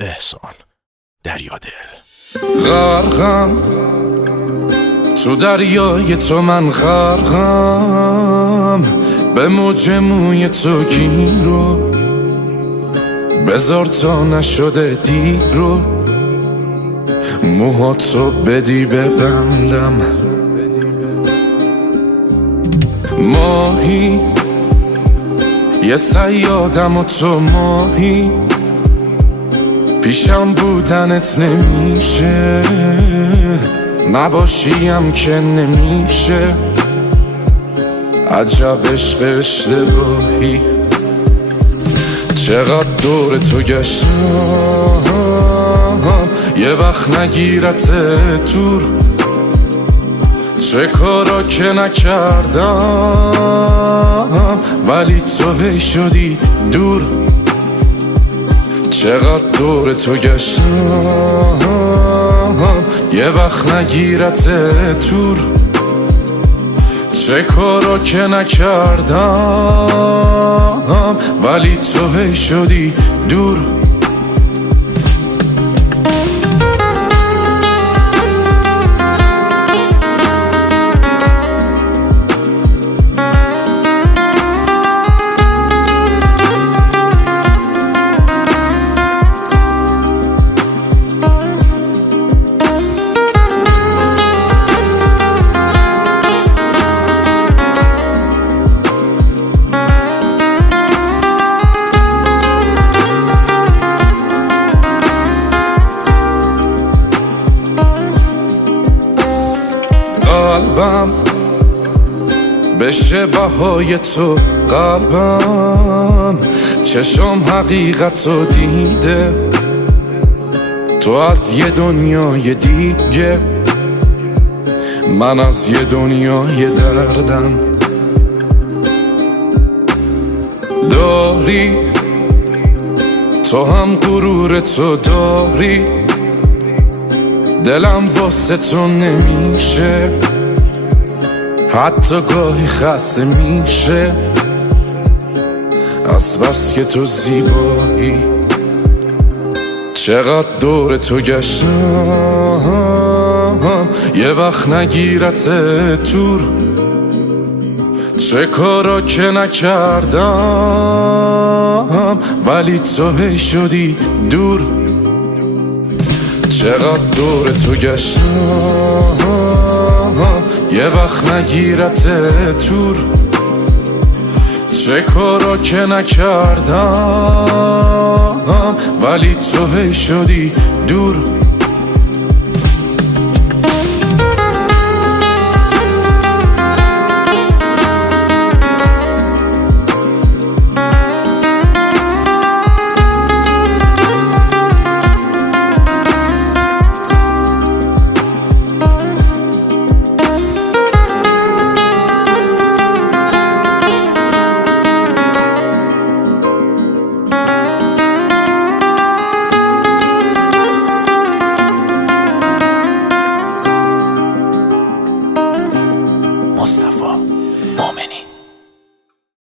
احسان دریادل. غرقم تو دریای تو، من غرقم به موج موی تو گیرو، بذار تا نشده دیرو، موهاتو بدی ببندم. ماهی یه صیادم و تو ماهی، پیشم بودنت نمیشه، نباشیم که نمیشه. عجب عشق اشتباهی، چقدر دور تو گشتم یه وقت نگیرت دور، چه کارا که نکردم ولی تو هی شدی دور. چقدر دور تو گشتم یه وقت نگیرت دور، چه کارا که نکردم ولی تو هی شدی دور. قلبم بشه بهای تو، قلبم چشم حقیقتو دیده، تو از یه دنیای دیگه، من از یه دنیای دردم. داری تو هم غرور تو داری، دلم واسه تو نمیشه، حتی گاهی خسته میشه از بس که تو زیبایی. چقدر دور تو گشتم یه وقت نگیرت دور، چه کارا که نکردم ولی تو هی شدی دور. چقدر دور تو گشتم یه وقت نگیرت دور، چه کارا که نکردم ولی تو هی شدی دور.